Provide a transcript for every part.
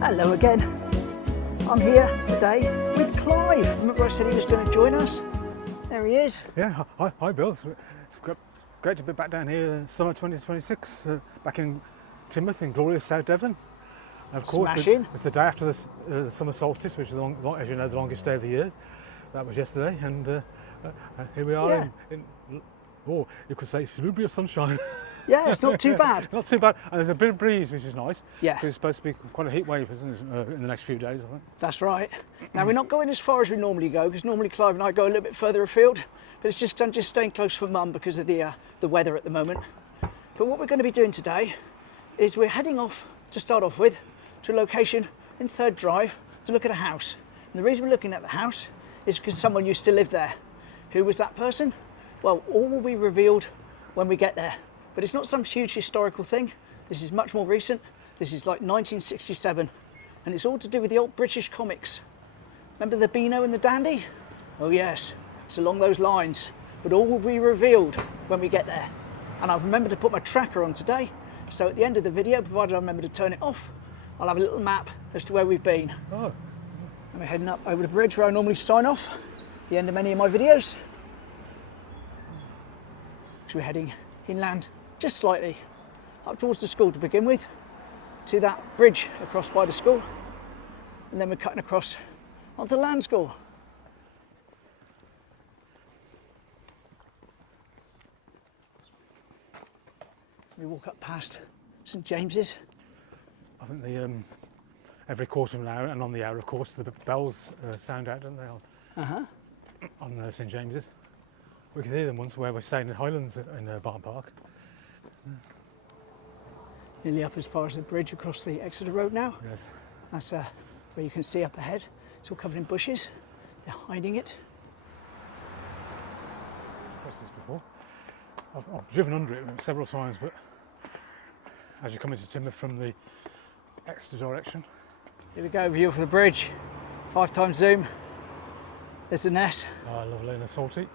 Hello again. I'm here today with Clive. Remember I said he was going to join us? There he is. Yeah, hi Bill. It's great to be back down here in summer 2026, back in Teignmouth in glorious South Devon. And of course, it's the day after the summer solstice, which is, as you know, the longest day of the year. That was yesterday, and here we are in you could say salubrious sunshine. Yeah, it's not too bad. Not too bad, and there's a bit of breeze, which is nice. Yeah. It's supposed to be quite a heat wave, isn't it, in the next few days, I think. That's right. Now, we're not going as far as we normally go, because normally Clive and I go a little bit further afield, but it's just I'm just staying close for Mum because of the weather at the moment. But what we're going to be doing today is we're heading off, to start off with, to a location in Third Drive to look at a house. And the reason we're looking at the house is because someone used to live there. Who was that person? Well, all will be revealed when we get there. But it's not some huge historical thing. This is much more recent. This is like 1967. And it's all to do with the old British comics. Remember the Beano and the Dandy? Oh yes, it's along those lines. But all will be revealed when we get there. And I've remembered to put my tracker on today. So at the end of the video, provided I remember to turn it off, I'll have a little map as to where we've been. Oh. And we're heading up over the bridge where I normally sign off at the end of many of my videos. So we're heading inland just slightly up towards the school to begin with, to that bridge across by the school, and then we're cutting across onto the land school. We walk up past St James's. I think every quarter of an hour, and on the hour of course, the bells sound out, don't they, on St James's. We could hear them once where we're staying in Highlands in Barn Park. Nearly up as far as the bridge across the Exeter Road now. Yes. That's where you can see up ahead. It's all covered in bushes. They're hiding it. I've crossed this before. I've driven under it several times, but as you come into Teignmouth from the Exeter direction. Here we go, view for the bridge. 5 times zoom. There's the nest. Oh, lovely and salty.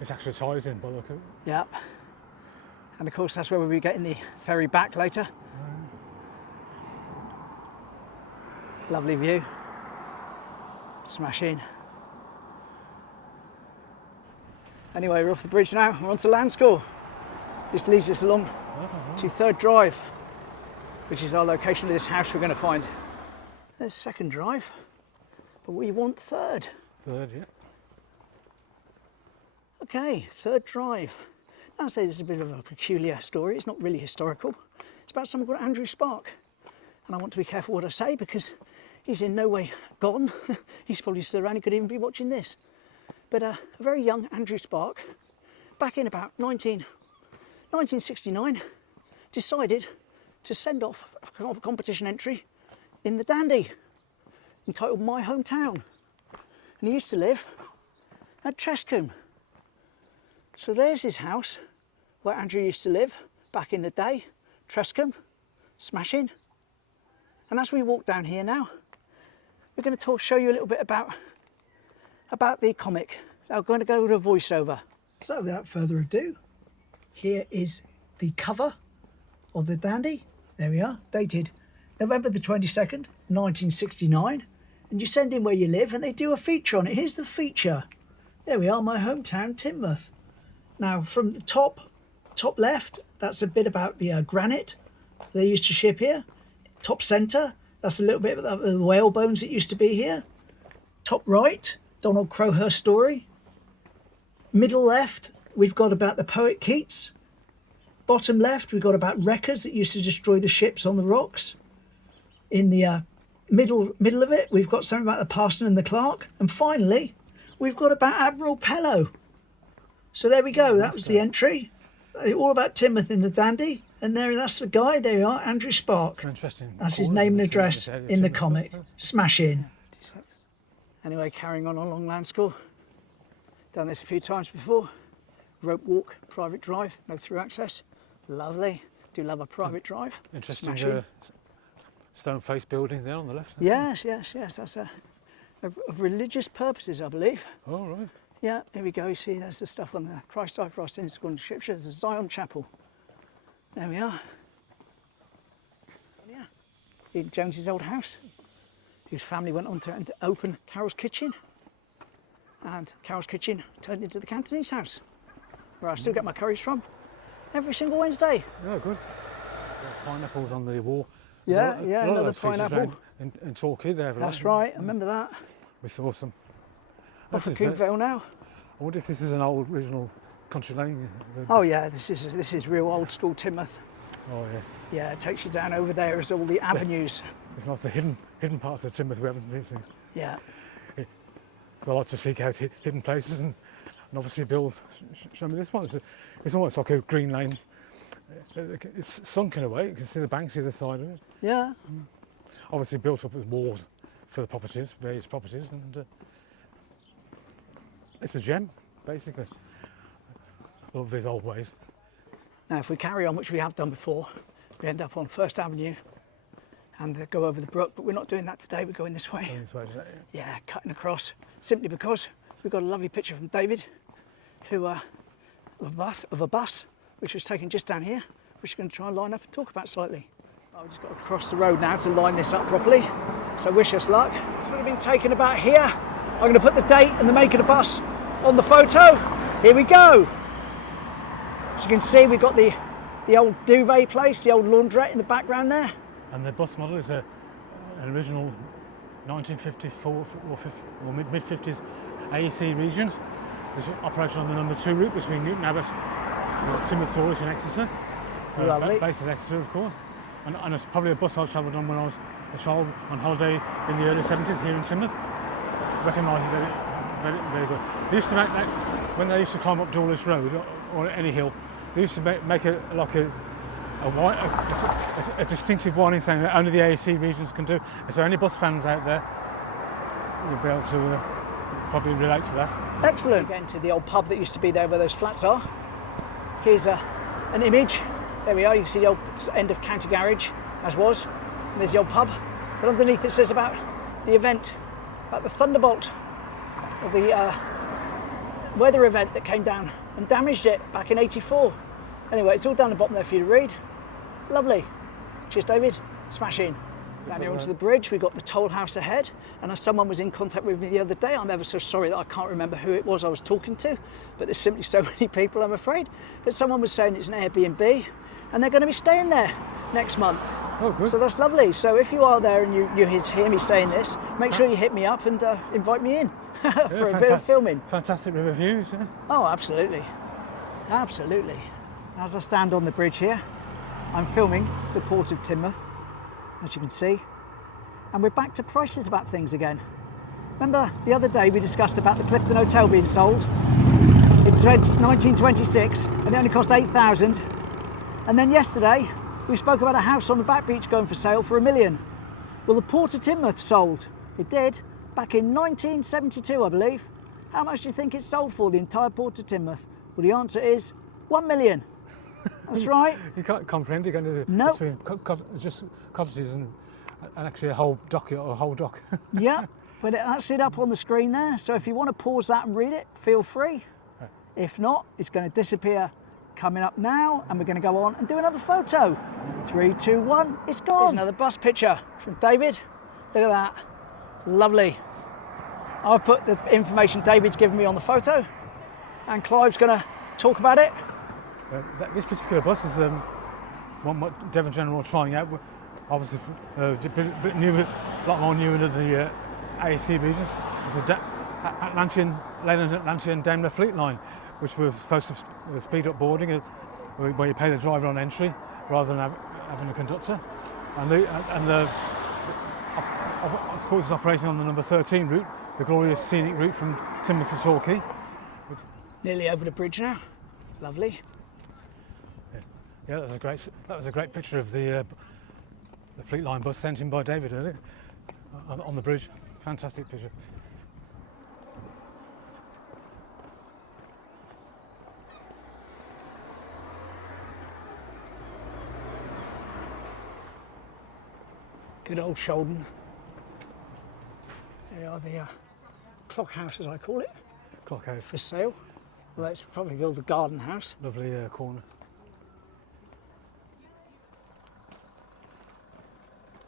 It's actually ties in by the look of it. Yep. And of course that's where we'll be getting the ferry back later. Lovely view. Smash in. Anyway, we're off the bridge now. We're onto land school. This leads us along to Third Drive, which is our location of this house we're going to find. There's Second Drive, but we want Third. Third, yeah. Okay, Third Drive. Now I say this is a bit of a peculiar story. It's not really historical. It's about someone called Andrew Spark. And I want to be careful what I say because he's in no way gone. He's probably still around. He could even be watching this. But a very young Andrew Spark, back in about 1969, decided to send off a competition entry in the Dandy, entitled My Hometown. And he used to live at Trescombe. So there's his house where Andrew used to live back in the day, Trescombe, smashing. And as we walk down here now, we're going to show you a little bit about the comic. I'm going to go with a voiceover. So without further ado, here is the cover of the Dandy. There we are, dated November the 22nd, 1969. And you send in where you live and they do a feature on it. Here's the feature. There we are, My Hometown, Teignmouth. Now from the top left, that's a bit about the granite they used to ship here. Top centre, that's a little bit of the whale bones that used to be here. Top right, Donald Crowhurst story. Middle left, we've got about the poet Keats. Bottom left, we've got about wreckers that used to destroy the ships on the rocks. In the middle of it, we've got something about the parson and the clerk. And finally, we've got about Admiral Pellow. So there we go, that was the entry. All about Teignmouth in the Dandy. And that's the guy, there you are, Andrew Spark. That's his name and address in the comic. Smash in. Anyway, carrying on along land school. Done this a few times before. Rope walk, private drive, no through access. Lovely. Do love a private drive. Interesting stone-faced building there on the left. Yes. That's of religious purposes, I believe. Oh, right. Yeah, here we go. You see, there's the stuff on the Christ died for our sins according to Scripture. There's a Zion Chapel. There we are. Yeah. in Jones's old house, whose family went on to open Carol's Kitchen, and Carol's Kitchen turned into the Cantonese house, where I still get my curries from every single Wednesday. Yeah, good. Pineapples on the wall. Yeah, another pineapple. In Torquay there. That's right, I remember that. We saw some. Off of Coopvale now. I wonder if this is an old original country lane. Oh yeah, this is real old school Teignmouth. Oh yes. Yeah, it takes you down over there as all the avenues. It's not the hidden parts of Teignmouth we haven't seen. Yeah. So I like to seek out hidden places, and obviously Bill's shown me this one. It's almost like a green lane. It's sunk in a way. You can see the banks either side of it. Yeah. Obviously built up with walls for the properties, various properties, and it's a gem, basically. Love these old ways. Now, if we carry on, which we have done before, we end up on First Avenue and go over the brook, but we're not doing that today. We're going this way. Yeah, cutting across, simply because we've got a lovely picture from David, who of a bus, which was taken just down here, which we're going to try and line up and talk about slightly. I've just got to cross the road now to line this up properly, so wish us luck. This would have been taken about here. I'm going to put the date and the make of the bus on the photo. Here we go. As you can see, we've got the old duvet place, the old laundrette in the background there. And the bus model is an original 1954 or mid-50s AEC Regions, which operated on the number 2 route between Newton Abbot, Teignmouth Storage and Exeter. Lovely. Based at Exeter, of course. And it's probably a bus I travelled on when I was a child on holiday in the early 70s here in Teignmouth. Recognise it very good. They used to make that, when they used to climb up Dawlish Road or any hill, they used to make it like a distinctive warning saying that only the AEC regions can do. And so any bus fans out there, you'll be able to probably relate to that. Excellent. Again to the old pub that used to be there where those flats are. Here's an image. There we are, you can see the old end of County Garage, as was. And there's the old pub. But underneath it says about the event, about the thunderbolt of the weather event that came down and damaged it back in '84. Anyway, it's all down the bottom there for you to read. Lovely. Cheers, David. Smashing. Down here onto the bridge, we've got the toll house ahead. And as someone was in contact with me the other day, I'm ever so sorry that I can't remember who it was I was talking to, but there's simply so many people, I'm afraid. But someone was saying it's an Airbnb, and they're going to be staying there next month. Oh, good. So that's lovely. So if you are there and you hear me saying this, make sure you hit me up and invite me in for a bit of filming. Fantastic river views, yeah. Oh, absolutely. Absolutely. As I stand on the bridge here, I'm filming the port of Teignmouth, as you can see. And we're back to prices about things again. Remember the other day we discussed about the Clifton Hotel being sold in 1926 and it only cost 8,000. And then yesterday we spoke about a house on the back beach going for sale for $1 million. Well, the port of Teignmouth sold. It did, back in 1972, I believe. How much do you think it sold for, the entire port of Teignmouth? Well, the answer is $1 million. That's right. You can't comprehend, you're going to Nope. between just cottages and actually a whole dock or a whole dock. Yeah, but that's it up on the screen there. So if you want to pause that and read it, feel free. Right. If not, it's going to disappear coming up now, and we're going to go on and do another photo. 3, 2, 1, it's gone. Here's another bus picture from David. Look at that. Lovely. I've put the information David's given me on the photo, and Clive's going to talk about it. This particular bus is one what Devon General are trying out. Obviously, a lot more new into the AEC regions. It's a Leyland Atlantean Daimler fleet line, which was supposed to speed up boarding, where you pay the driver on entry rather than having a conductor. And the of course, it's operating on the number 13 route, the glorious scenic route from Teignmouth to Torquay. Nearly over the bridge now. Lovely. Yeah, that was a great picture of the fleet line bus sent in by David earlier on the bridge. Fantastic picture. Good old Shaldon. There are the clock house, as I call it, Clock house. for sale. Well, that's probably build the garden house. Lovely corner.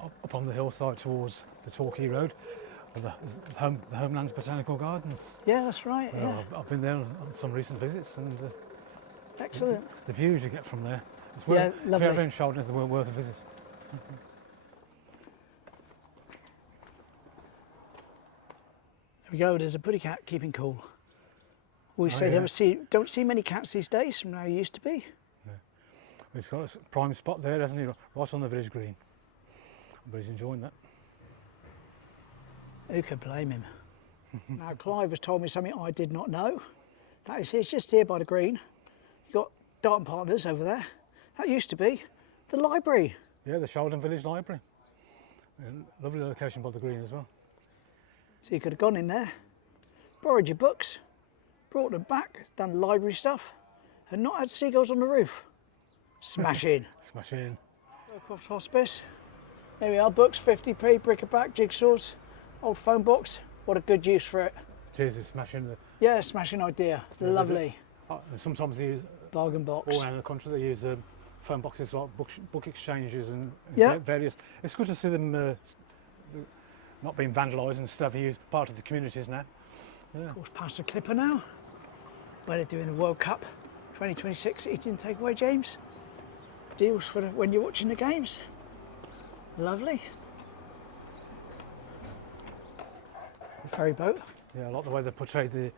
up on the hillside towards the Torquay Road, or the Homelands Botanical Gardens. Yeah, that's right. Well, Yeah. I've been there on some recent visits, and Excellent. the views you get from there. It's Yeah, worth, lovely. If you're ever in Shaldon, it's worth a visit. There we go. There's a putty cat keeping cool. We say yeah. don't see many cats these days from how you used to be. He's got a prime spot there, hasn't he? Right on the village green. But he's enjoying that. Who could blame him? Now, Clive has told me something I did not know. That is, it's just here by the green. You've got Darton Partners over there. That used to be the library. Yeah, the Shaldon Village Library. And lovely location by the green as well. So you could have gone in there, borrowed your books, brought them back, done library stuff, and not had seagulls on the roof. Smashing. Smashing. Croft Hospice. There we are, books, 50p, bric-a-brac, jigsaws, old phone box. What a good use for it. Cheers, it's smashing. Yeah, smashing idea. Lovely. Sometimes they use, Bargain box. all around the country, they use phone boxes like book exchanges and Yeah. various. It's good to see them not being vandalised and stuff. Used part of the communities now. Yeah. Of course, past the Clipper now, where they're doing the World Cup 2026 eating takeaway, James. Deals for when you're watching the games. Lovely. The ferry boat. Yeah, I like the way they portrayed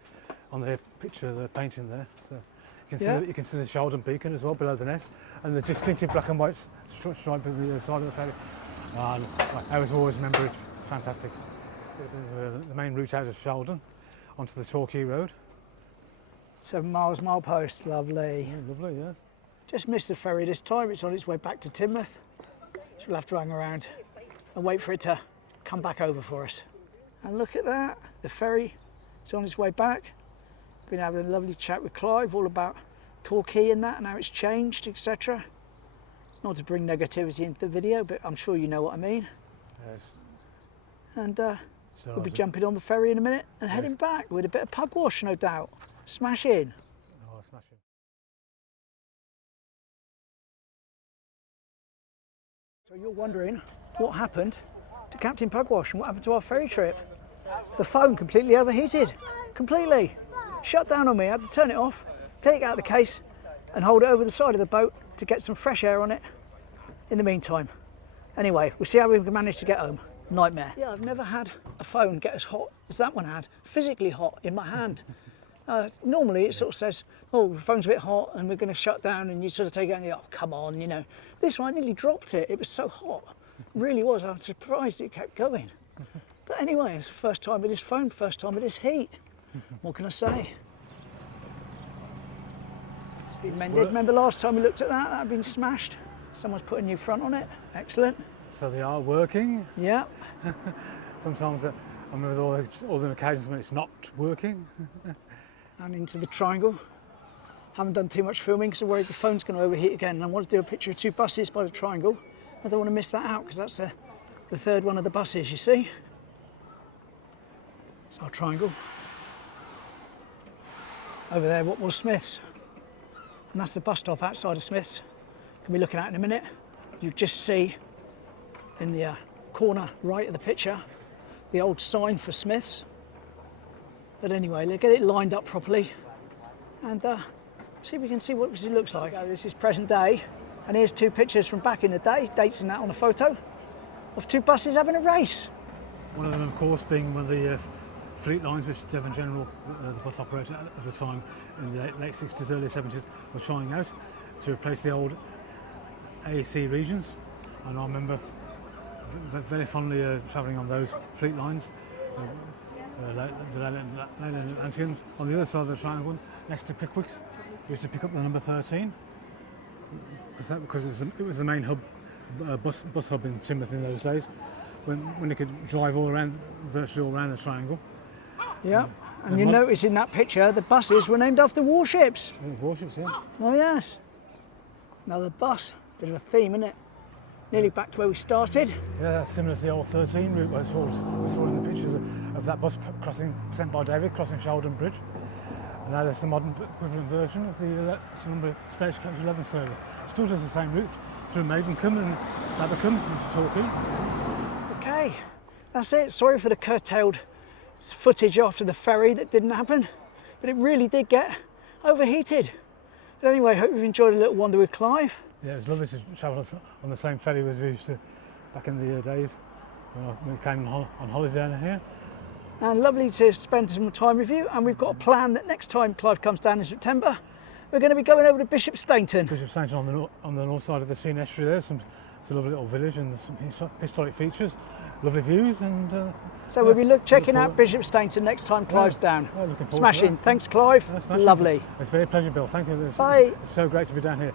on their picture, the painting there. So you can see the Shaldon beacon as well below the nest, and the distinctive black and white stripe of the side of the ferry. And I always remember it's fantastic. The main route out of Shaldon onto the Torquay Road. 7 miles milepost. Lovely. Yeah, lovely, yeah. Just missed the ferry this time. It's on its way back to Teignmouth. So we'll have to hang around and wait for it to come back over for us. And look at that, the ferry is on its way back. Been having a lovely chat with Clive all about Torquay and that and how it's changed, etc. Not to bring negativity into the video, but I'm sure you know what I mean. Yes. And So we'll be jumping on the ferry in a minute and heading back with a bit of Pugwash, no doubt. Smash in. Oh, smashing. So you're wondering what happened to Captain Pugwash and what happened to our ferry trip? The phone completely overheated, completely. Shut down on me, I had to turn it off, take it out of the case and hold it over the side of the boat to get some fresh air on it in the meantime. Anyway, we'll see how we can manage to get home. Nightmare. Yeah, I've never had a phone get as hot as that one had, physically hot in my hand. Normally it sort of says, oh, the phone's a bit hot and we're going to shut down, and you sort of take it and you go, oh, come on, you know. This one, I nearly dropped it. It was so hot. It really was. I was surprised it kept going. But anyway, it's the first time with this phone, first time with this heat. What can I say? It's been mended. Remember last time we looked at that? That had been smashed. Someone's put a new front on it. Excellent. So they are working. Yeah. Sometimes I remember all the occasions when it's not working. And into the triangle. Haven't done too much filming because I'm worried the phone's going to overheat again. And I want to do a picture of 2 buses by the triangle. I don't want to miss that out because that's the third one of the buses, you see. It's our triangle. Over there, what was Smith's. And that's the bus stop outside of Smith's. Can be looking at in a minute. You just see in the corner right of the picture the old sign for Smith's. But anyway, let's get it lined up properly and see if we can see what it looks like. This is present day, and here's 2 pictures from back in the day, dates and that on the photo, of 2 buses having a race. One of them, of course, being one of the fleet lines which Devon General, the bus operator at the time in the late 60s, early 70s, were trying out to replace the old AEC regions. And I remember very fondly travelling on those fleet lines. The Leyland Atlanteans on the other side of the triangle, next to Pickwick's. We used to pick up the number 13 because it was the main hub, bus hub in Teignmouth in those days, when you could drive virtually all around the triangle. Yeah, and you notice in that picture the buses were named after warships. Warships, yeah. Oh yes. Another bus, bit of a theme, isn't it? Nearly back to where we started. Yeah, that's similar to the old 13 route I saw in the pictures of that bus sent by David crossing Shaldon Bridge. And now there's the modern equivalent version of the number stagecoach 11 service. Still does the same route through Maidencombe Abercombe into Torquay. Okay, that's it. Sorry for the curtailed footage after the ferry that didn't happen, but it really did get overheated. But anyway, hope you've enjoyed a little wander with Clive. Yeah, it was lovely to travel on the same ferry as we used to back in the days when we came on holiday down here. And lovely to spend some time with you. And we've got a plan that next time Clive comes down in September, we're going to be going over to Bishop Stainton. Bishop Stainton on the north side of the Seine estuary there. It's a lovely little village and some historic features, lovely views, and so we'll be checking out Bishop Stainton next time Clive's down. Yeah, looking forward smashing. To that. Thanks, Clive. Yeah, Lovely. It's a very pleasure, Bill. Thank you. Bye. It's so great to be down here.